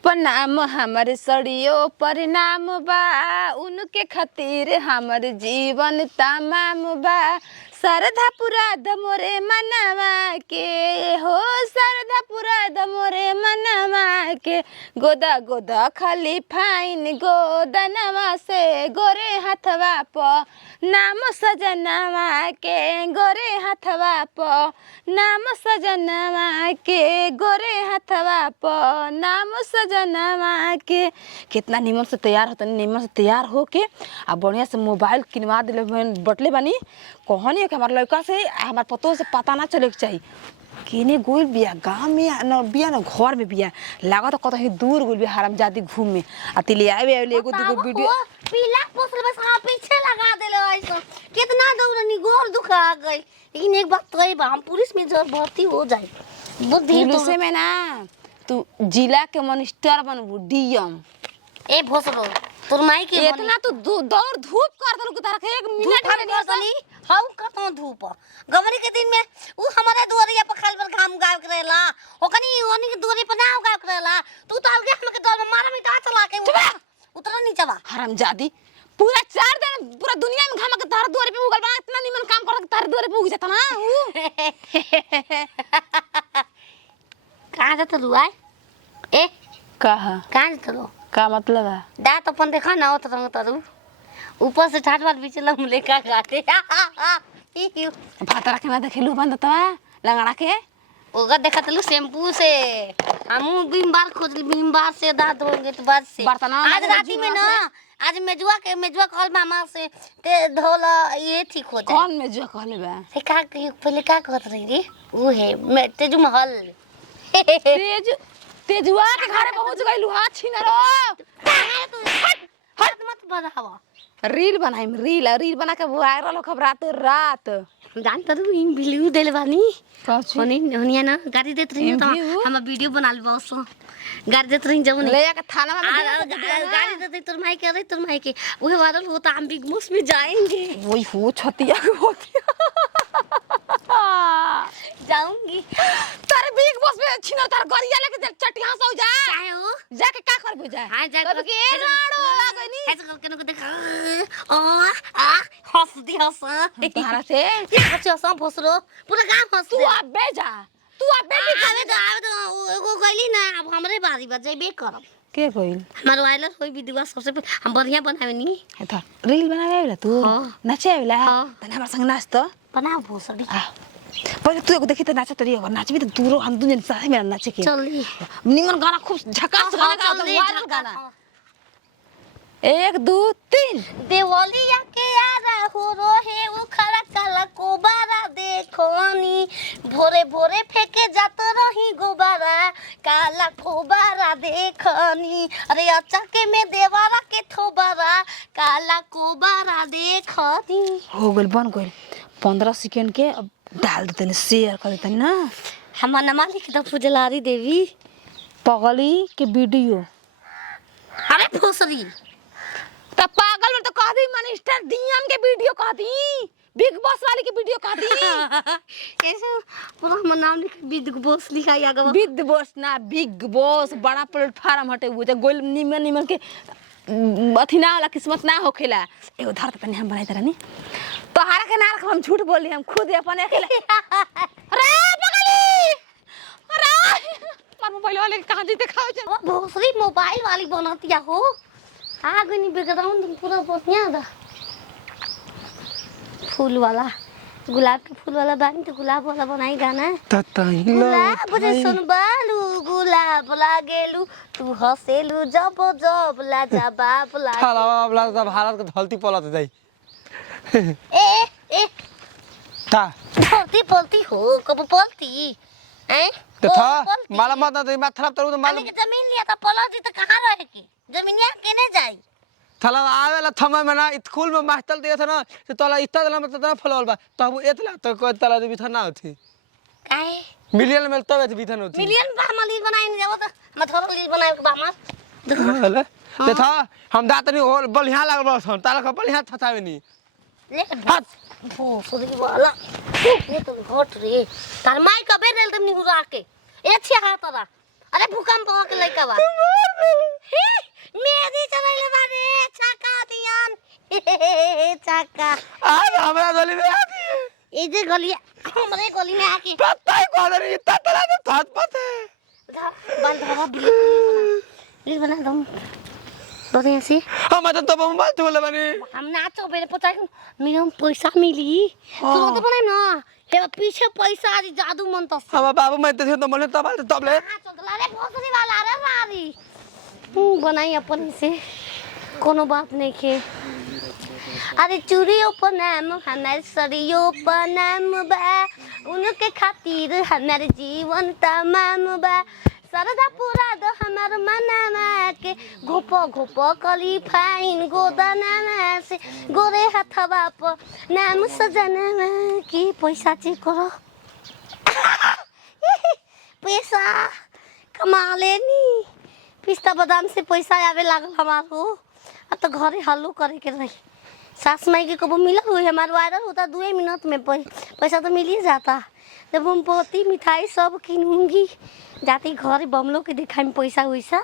उपनाम हमर सड़ियो परिणाम बा उनके खातिर हमर जीवन तमाम बा सरधा पुराद मोरे मनवा के हो सरधा पुराद मोरे मनवा के गोदा गोदा खाली फाइन गोदनवा से गोरे हथवा प नाम सजनवा के गोरे हथवा प नाम सजनवा के गोरे हथवा प नाम सजनवा के। कितना निमन से तैयार होता निमन से तैयार होके आ बढ़िया से मोबाइल किनवा दिले बटले बानी कहनी कि हमार लड़का से हमार पतो से पता ना चले के चाहिए केने गोल बिया गांव में न बिया न घर में बिया लागत कतही दूर गोल बिया हरामजादी घूम में आ तिले आवे एगो दुगो वीडियो पीला पोसल बस हां पीछे लगा देले ऐसो कितना दौड़नी गोर दुखा गई लेकिन एक बात तो है हम पुलिस में जब भर्ती हो जाए बुद्धि पुलिस में ना तू जिला के मिनिस्टर बनबू डीएम ए भोसरो तोर माई के इतना तू दौड़ धूप कर दलू कि तारा के 1 मिनट में नहीं हाउ कतो धूप गवरी के दिन में उ हमारे दुआरिया पर खाल पर घाम गाव करेला ओकनी ओनी के दुआरी पर ना गाव करेला तू तो अलगे हम के दौड़ में मारा मिटा चला के उतर नीचे बा हरामजादी पूरा 4 दिन पूरा दुनिया में घाम के तार दुआरे पे उगल बा इतना निमन काम कर तार दुआरे पे उग जाता ना कहां जात रुआ ए कहां जात रो का मतलब है दांत अपन देखा ना होत रंग तरु ऊपर से ठाट बात बीच लम लेका गाते भातरा के ना देखेलू बंद तवा लंगड़ा के ओगा देखा तलू शैम्पू से हमू बीमबार खोजली बीमबार से दांत धोंगे तो बाद से आज राती में ना आज मेजुआ कहल मामा से ते धोला ये ठीक हो जाए कौन मेजुआ कहले बा से का पहले का कहत रही रे वो है तेजू महल तेजुआ के घरे पहुंच गइलू हा छिनरो हट मत बढ़ावा रील बनाइम रील बना के वायरल हो खबर रात जान त तू इन वीडियो देले बानी कछ होनिया ना गाड़ी देत रही तो हम वीडियो बना ले बस गाड़ी देत रही जब ले के थाना में गाड़ी देते तोर माई के ओहे वायरल होता हम बिग बॉस में जाएंगे वही हो छतिया होती जाऊंगी तारे बिग बॉस में छिनो तार गरिया लेके चटिया से जा चाहे हो जाके का करबो जा हां जा तो के लाड़ो लागनी ऐसे करके को देखा आ हंस दी हंस तारा से ये हंस भोसरो पूरा गांव हंस तू आ बेजा आवे तो एगो गइली ना अब हमरे बारी बजेबे करब के कइल हमार वायरल होई वीडियो सबसे हम बढ़िया बनावे नी है त रील बनावेला तू नाचेला तने हमर संग नाच त बनाओ भोसड़ी पहले तू एगो देखि त नाच तरी नाचबी त दूरो हम दुनिया साथे में नाचे के चली निमन गाना खूब झकास गाना का वायरल गाना 1 2 3 देवलिया के यारा हो रोहे वो खड़ा काला कोबारा देखोनी भोरे भोरे फेंके जात रही गोबारा काला कोबारा देखनी अरे अचके में देवारा के ठोबारा काला कोबारा देखनी हो गइल बन गइल 15 सेकंड के अब डाल देते ने शेयर कर देते ना हमार नाम लिख दो फुजलारी देवी पगली के वीडियो अरे भोसड़ी त पागल में तो कह दी मिनिस्टर डीएम के वीडियो कह दी बिग बॉस वाली की वीडियो कह दी कैसे पूरा हमर नाम लिख बिग बॉस लिखा आगे बिग बॉस ना बिग बॉस बड़ा प्लेटफार्म हटे वो गोल निमन के अथिना वाला किस्मत ना होखेला एगो धर तनी हम बनाई तरनी तोहारा के ना हम झूठ बोल रही हम खुद अपन अकेले अरे पगली अरे पर मोबाइल वाले कहां जी दिखाओ छ भोसड़ी मोबाइल वाली बनातिया हो आगे नहीं बैकग्राउंड पूरा बढ़िया था फूल वाला गुलाब के फूल वाला बानी तो गुलाब वाला बनाई गाना गुलाब रे सुन बालू गुलाब लागेलू तू हसेलू जब जब लाजा बाप लागे थाला वाला सब भारत के धलती पलत जाई ए ता पलती हो कब पलती हैं तो था माला मत ना माथ खराब तरू तो माल के जमीन लिया था पलती तो कहां रहे की जमीनिया केने जाई थाला आवेला थमा में ना स्कूल में मास्टर दिया था ना तो तला इतना दला में तना फलल बा तब एतला तो कोई तला भी था ना होती काहे मिलियन में तब भी था होती मिलियन बा हम लील बनाई नहीं जाओ तो मैं थोड़ा लील बनाए के बा मार ते था हम दातनी और बढ़िया लागल बस हम ताला का बढ़िया थतावे नी ले हाथ भोसड़ी वाला ये तो घोट रे तार माई कबे रेल तुम निहुरा के ए छिया हाथ तोरा अरे भूकंप हो के लइका बा का आज हमरा गली में आ गई ये जे गली हमरे गली में आके पता ही कौन है इतना तला तो थात पते बंद हो बिल बना दम बढ़िया से हम तो मोबाइल थोले बनी हम नाचो बेरे पता मेरा पैसा मिली तो तो बनाई ना हे पीछे पैसा आज जादू मन तो हम बाबू मैं तो मने तब ले चंदला रे भोसरी वाला रे मारी बनाई अपन से कोनो बात नहीं के अरे चूड़ियों पर नाम हमारे सरियों पर नाम बा उनके खातिर हमारे जीवन तमाम बा सरदा पूरा दो हमार मनामा के घोपो घोपो कली फाइन गोदना से गोरे हथवा पर नाम सजना की पैसा चेक करो पैसा कमा लेनी पिस्ता बादाम से पैसा आवे लागल हमारो अब तो घरे हल्लू करे के रही सास माई के कबो मिला हुई हमारा वायरल होता 2 मिनट में पैसा तो मिल ही जाता जब हम पोती मिठाई सब किनूंगी जाती घर बमलों के दिखाई में पैसा वैसा